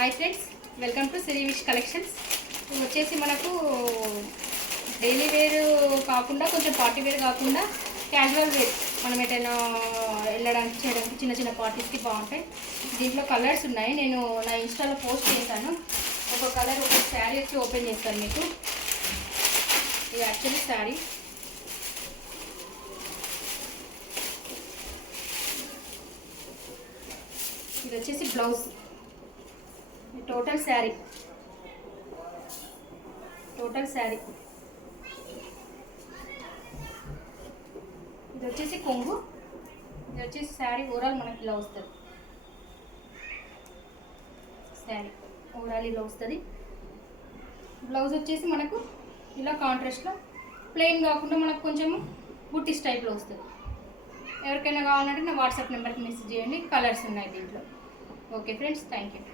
Hi friends, welcome to Siri wish collections. ఇవి వచ్చేసి మనకు డైలీ వేర్ కాకుండా కొంచెం పార్టీ వేర్ కాకుండా క్యాజువల్ వేర్ మనం ఎటైనా వెళ్ళడానికి చేయడానికి చిన్న చిన్న పార్టీస్కి బాగుంటాయి. దీంట్లో కలర్స్ ఉన్నాయి. నేను నా ఇన్స్టాలో పోస్ట్ చేశాను. ఒక కలర్ ఒక శారీ వచ్చి ఓపెన్ చేస్తాను మీకు. ఇది యాక్చువల్లీ శారీ. ఇది వచ్చేసి బ్లౌజ్. టోటల్ శారీ ఇది వచ్చేసి కొంగు. ఇది వచ్చేసి శారీ ఓవరాల్ మనకి ఇలా వస్తుంది. శారీ ఓవరాల్ ఇలా వస్తుంది. బ్లౌజ్ వచ్చేసి మనకు ఇలా కాంట్రాస్ట్లో ప్లెయిన్ కాకుండా మనకు కొంచెం బుట్టిస్ టైప్లో వస్తుంది. ఎవరికైనా కావాలంటే నా వాట్సాప్ నెంబర్కి మెసేజ్ చేయండి. కలర్స్ ఉన్నాయి దీంట్లో. Okay friends, thank you.